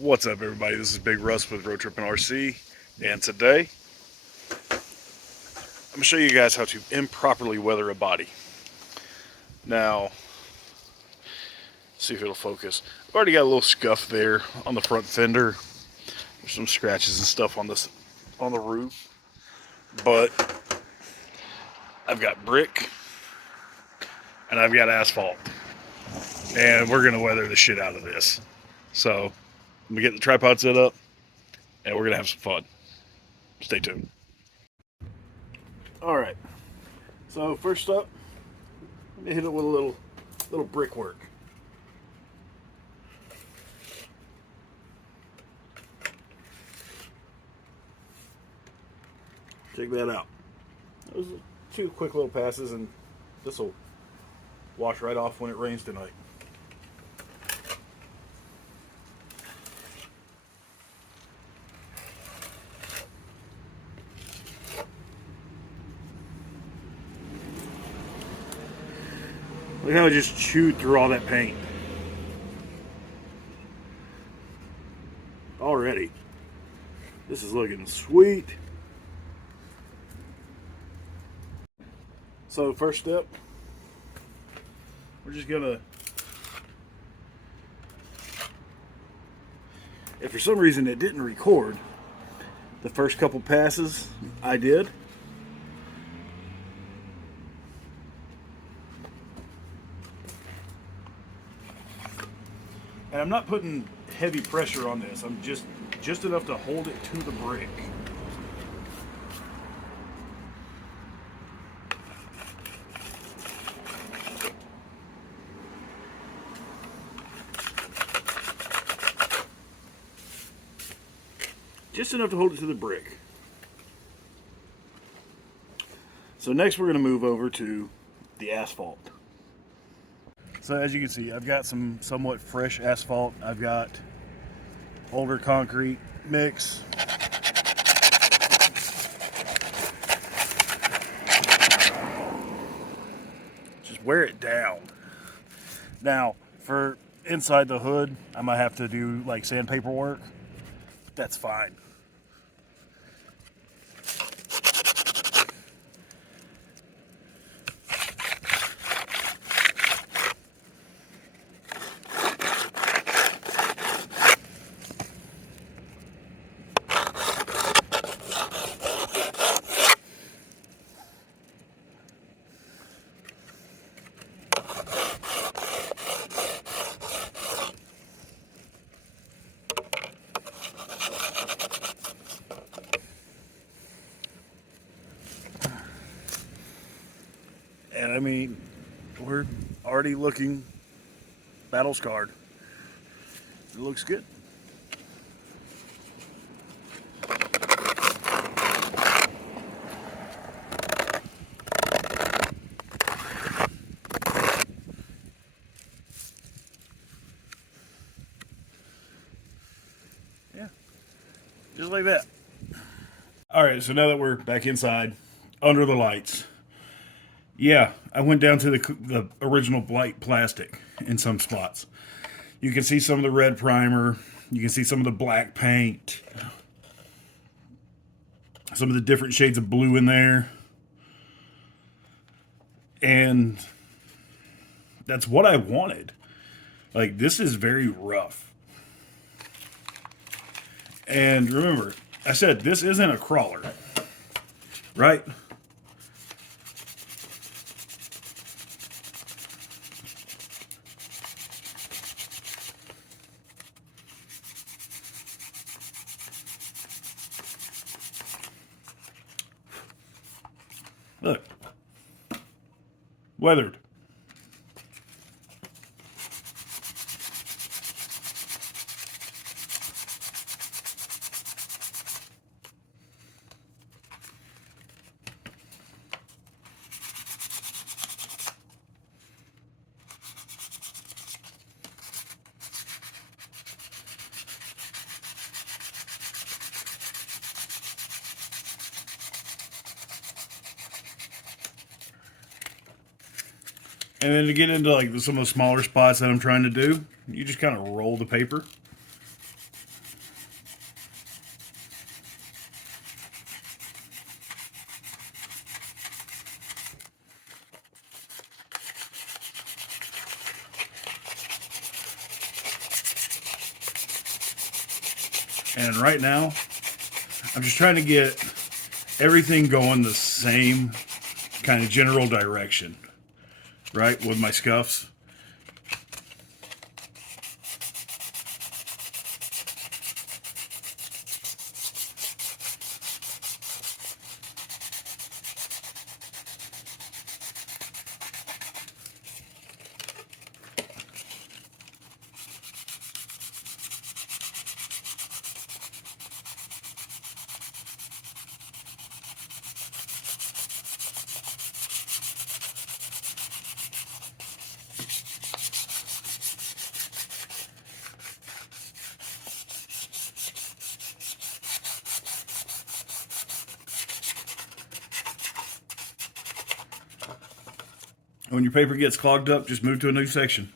What's up, everybody? This is Big Russ with Road Trip and RC, and today I'm going to show you guys how to improperly weather a body. Now, see if it'll focus. I've already got a little scuff there on the front fender. There's some scratches and stuff on the roof, but I've got brick and I've got asphalt, and we're going to weather the shit out of this. So, I'm going to get the tripod set up, and we're going to have some fun. Stay tuned. All right. So first up, let me hit it with a little brickwork. Check that out. Those are two quick little passes, and this will wash right off when it rains tonight. Look how it just chewed through all that paint. Already. This is looking sweet. So first step, we're just gonna, if for some reason it didn't record, the first couple passes I did. And I'm not putting heavy pressure on this. I'm just enough to hold it to the brick. Just enough to hold it to the brick. So next we're going to move over to the asphalt. So as you can see, I've got some somewhat fresh asphalt. I've got older concrete mix. Just wear it down. Now, for inside the hood, I might have to do like sandpaper work. That's fine. And I mean, we're already looking battle scarred. It looks good. Yeah, just like that. All right, so now that we're back inside, under the lights, yeah, I went down to the original blight plastic in some spots. You can see some of the red primer. You can see some of the black paint. Some of the different shades of blue in there. And that's what I wanted. Like, this is very rough. And remember, I said this isn't a crawler, right? Look. Weathered. And then to get into like some of the smaller spots that I'm trying to do, you just kind of roll the paper. And right now, I'm just trying to get everything going the same kind of general direction, right, with my scuffs. When your paper gets clogged up, just move to a new section.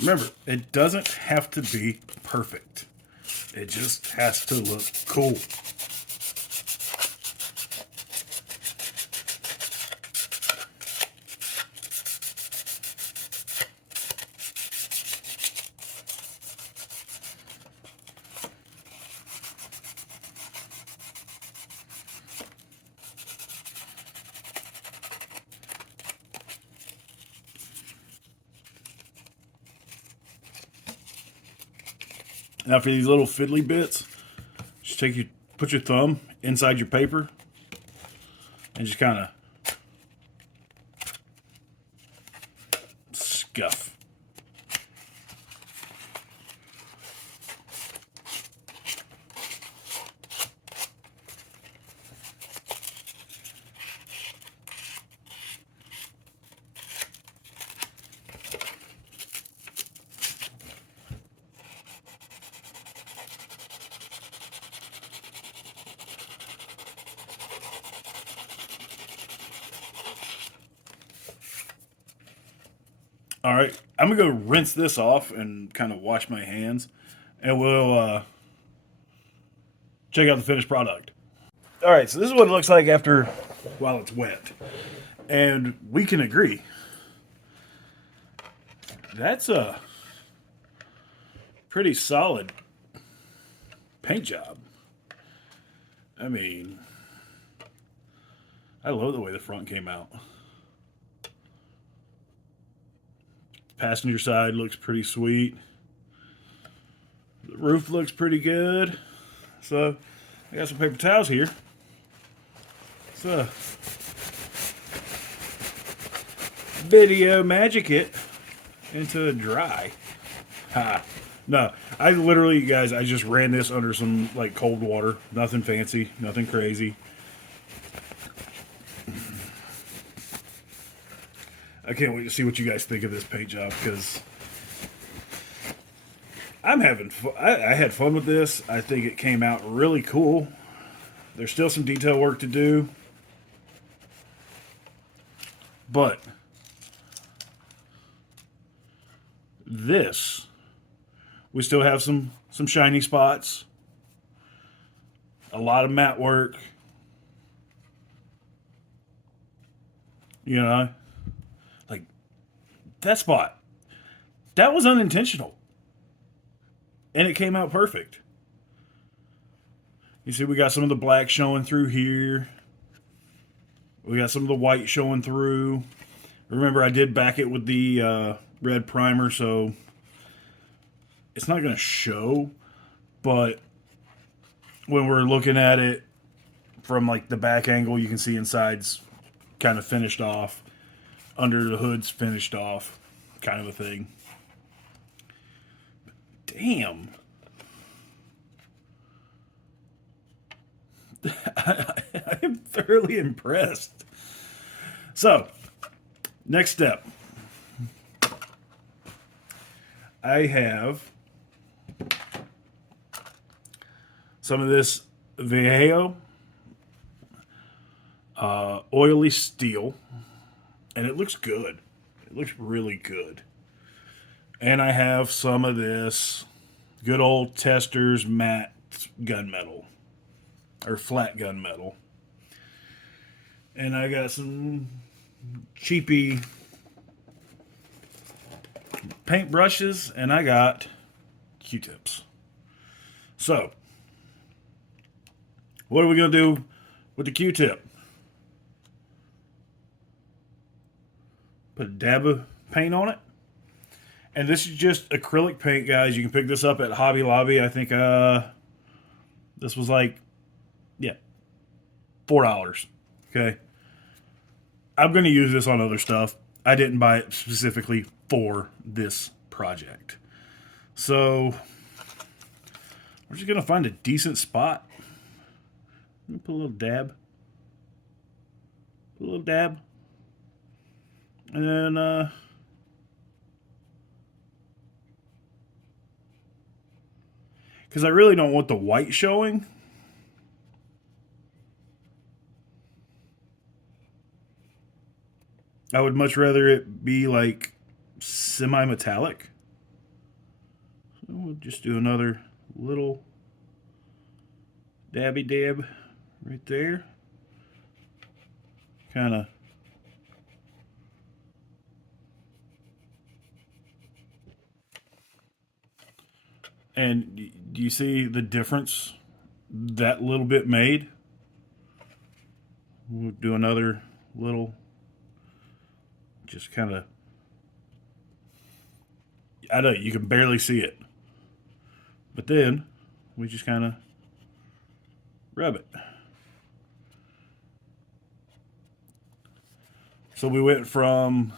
Remember, it doesn't have to be perfect. It just has to look cool. Now for these little fiddly bits, just put your thumb inside your paper and just kind of scuff. All right, I'm gonna go rinse this off and kind of wash my hands, and we'll check out the finished product. All right, so this is what it looks like after while it's wet, and we can agree that's a pretty solid paint job. I mean, I love the way the front came out. Passenger side looks pretty sweet. The roof looks pretty good. So I got some paper towels here. So video magic it into a dry. Ha. No, I literally, guys, I just ran this under some like cold water. Nothing fancy, nothing crazy. I can't wait to see what you guys think of this paint job because I'm having fun. I had fun with this. I think it came out really cool. There's still some detail work to do, but this, we still have some shiny spots, a lot of matte work, you know, like that spot, that was unintentional, and it came out perfect. You see, we got some of the black showing through here. We got some of the white showing through. Remember, I did back it with the red primer, so it's not going to show, but when we're looking at it from like the back angle, you can see inside's kind of finished off, under the hood's finished off, kind of a thing. Damn. I am thoroughly impressed. So, next step. I have some of this Vallejo oily steel, and it looks good. It looks really good. And I have some of this good old Testors matte gunmetal or flat gunmetal. And I got some cheapy paint brushes, and I got Q-tips. So, what are we going to do with the Q-tip? Put a dab of paint on it. And this is just acrylic paint, guys. You can pick this up at Hobby Lobby. I think this was like, yeah, $4. Okay. I'm going to use this on other stuff. I didn't buy it specifically for this project. So, we're just going to find a decent spot. Let me put a little dab. Put a little dab. And, because I really don't want the white showing. I would much rather it be like semi-metallic. So we'll just do another little dabby dab right there. Kind of. And do you see the difference that little bit made? We'll do another little, just kind of, I know you can barely see it. But then we just kind of rub it. So we went from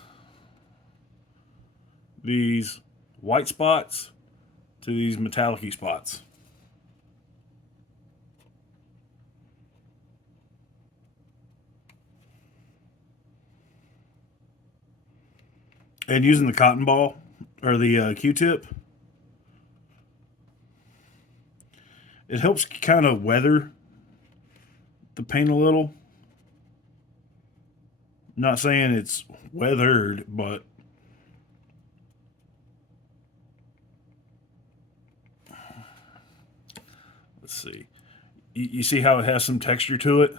these white spots to these metallic-y spots. And using the cotton ball or the Q-tip, it helps kind of weather the paint a little. I'm not saying it's weathered, but let's see. You see how it has some texture to it?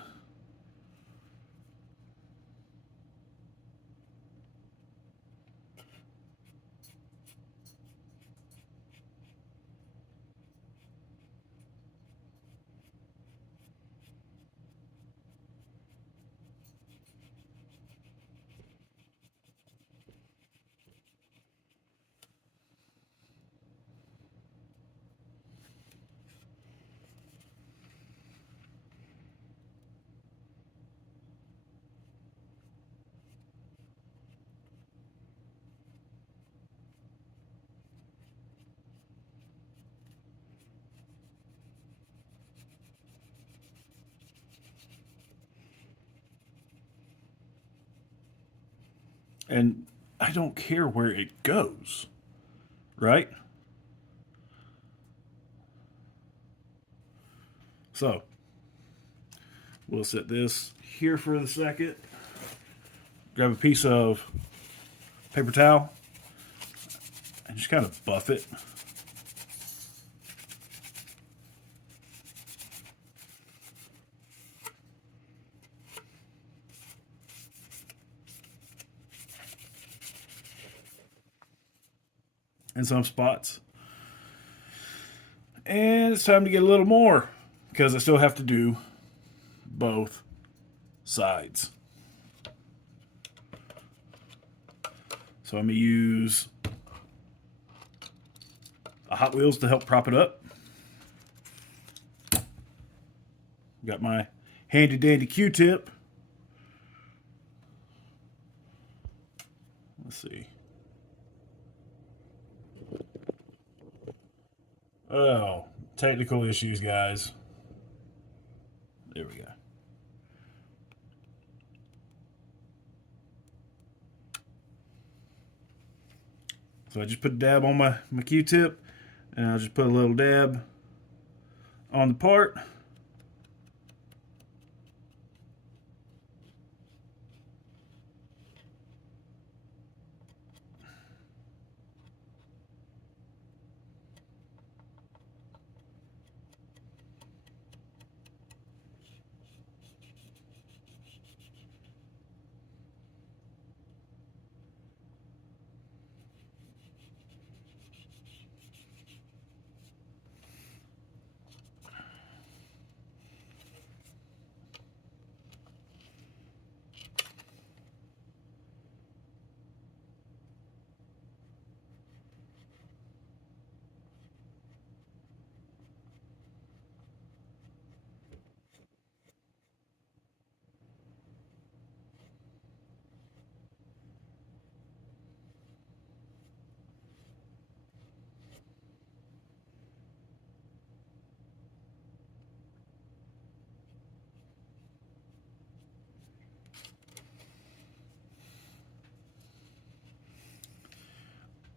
And I don't care where it goes, right? So we'll set this here for a second. Grab a piece of paper towel and just kind of buff it. In some spots. And it's time to get a little more because I still have to do both sides. So I'm going to use a Hot Wheels to help prop it up. Got my handy dandy Q-tip. Let's see. Oh, technical issues, guys. There we go. So I just put a dab on my Q-tip, and I'll just put a little dab on the part.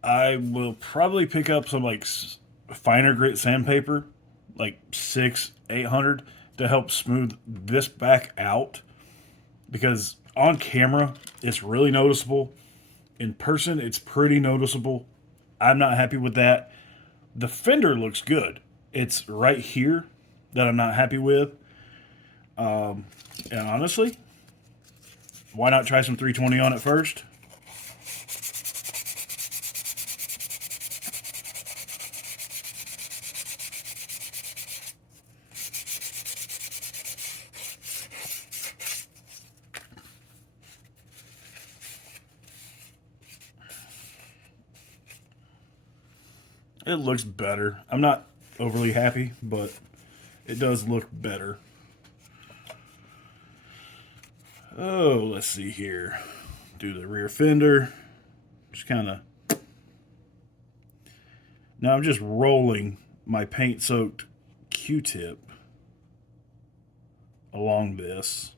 I will probably pick up some like finer grit sandpaper, like 600-800, to help smooth this back out, because on camera it's really noticeable. In person, it's pretty noticeable. I'm not happy with that. The fender looks good. It's right here that I'm not happy with. And honestly, why not try some 320 on it first? It looks better. I'm not overly happy, but it does look better. Oh, let's see here. Do the rear fender. Just kind of. Now I'm just rolling my paint soaked Q-tip along this.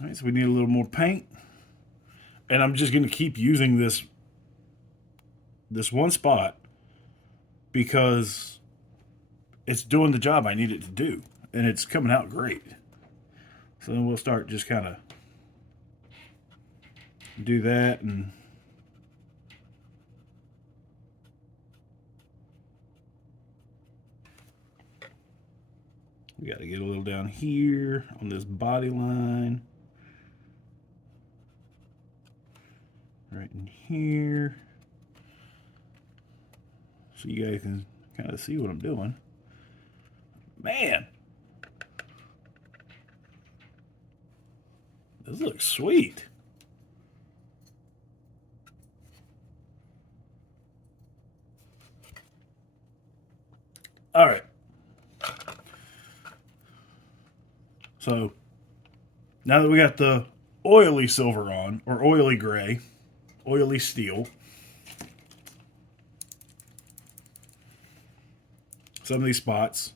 All right, so we need a little more paint. And I'm just going to keep using this one spot because it's doing the job I need it to do. And it's coming out great. So then we'll start just kind of do that, and we got to get a little down here on this body line. Right in here. So you guys can kind of see what I'm doing. Man, this looks sweet. All right. So now that we got the oily silver on, or oily gray, oily steel, some of these spots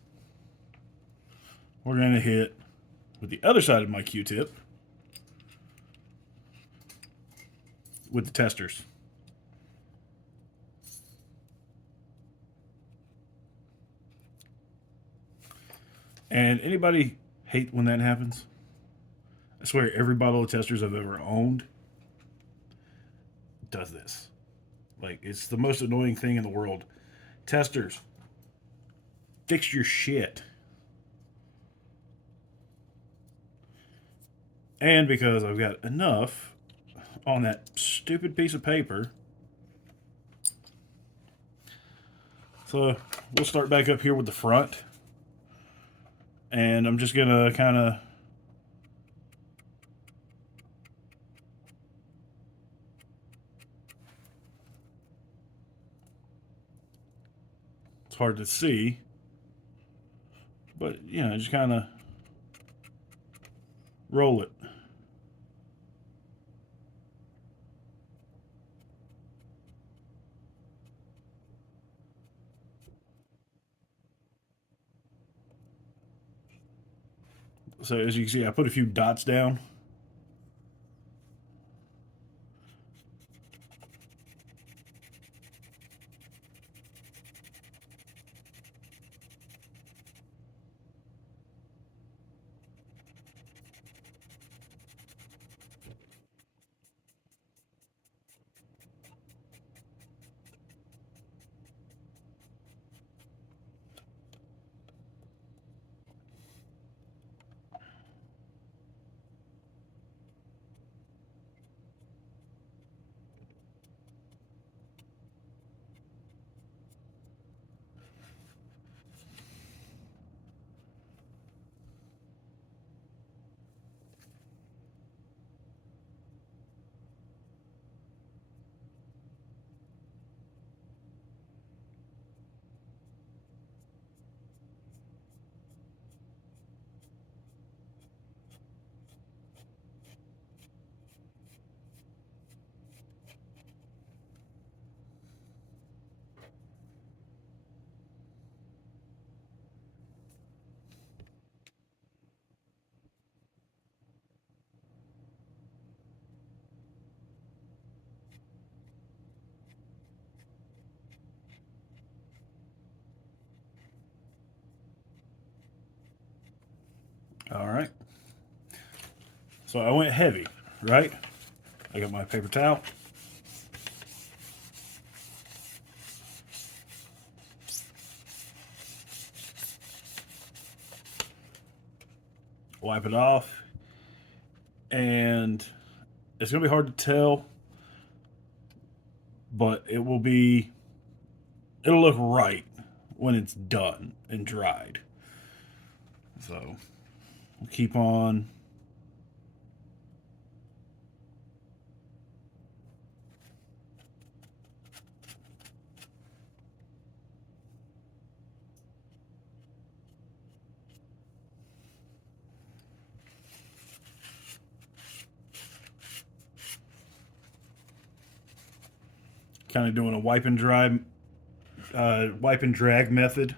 we're going to hit with the other side of my Q-tip with the testers. And anybody hate when that happens? I swear every bottle of testers I've ever owned does this. Like, it's the most annoying thing in the world. Testers, fix your shit. And because I've got enough on that stupid piece of paper, so we'll start back up here with the front. And I'm just going to kind of It's hard to see, but you know, just kind of roll it. So as you can see, I put a few dots down. All right. So I went heavy, right? I got my paper towel. Wipe it off. And it's going to be hard to tell, but it'll look right when it's done and dried. So we'll keep on. Kind of doing a wipe and drag method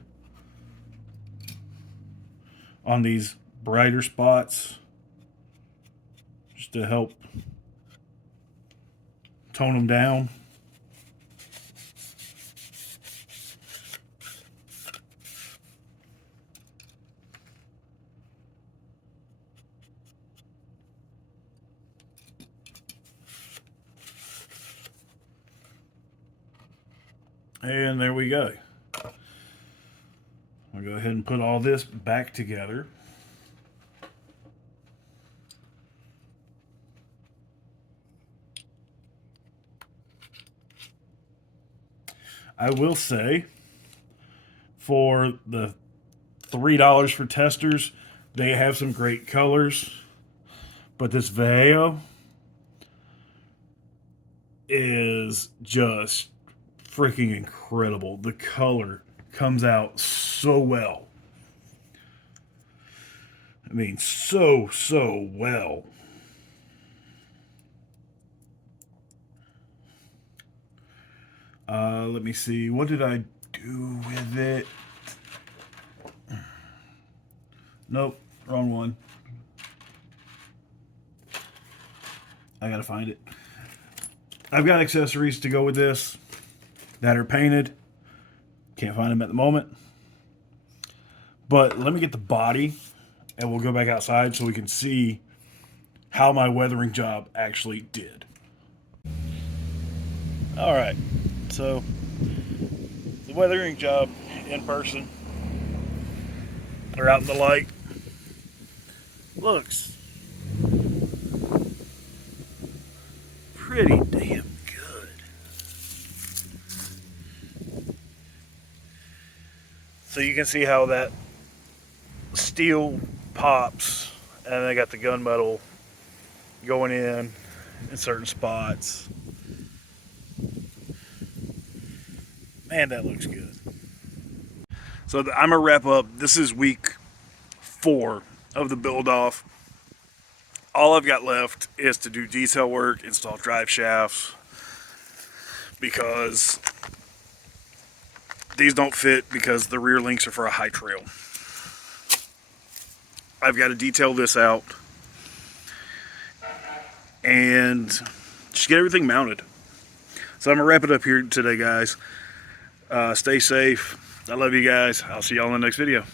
on these brighter spots, just to help tone them down. And there we go. I'll go ahead and put all this back together. I will say, for the $3 for testers, they have some great colors, but this Vallejo is just freaking incredible. The color comes out so well. I mean, so well. Let me see. What did I do with it? Nope, wrong one. I gotta find it. I've got accessories to go with this that are painted. Can't find them at the moment. But let me get the body and we'll go back outside so we can see how my weathering job actually did. All right, so the weathering job in person or out in the light looks pretty damn good. So you can see how that steel pops, and I got the gunmetal going in certain spots. Man, that looks good. So I'm gonna wrap up. This is week 4 of the build off. All I've got left is to do detail work, install drive shafts, because these don't fit because the rear links are for a high trail. I've got to detail this out and just get everything mounted. So I'm gonna wrap it up here today, guys. Stay safe. I love you guys. I'll see y'all in the next video.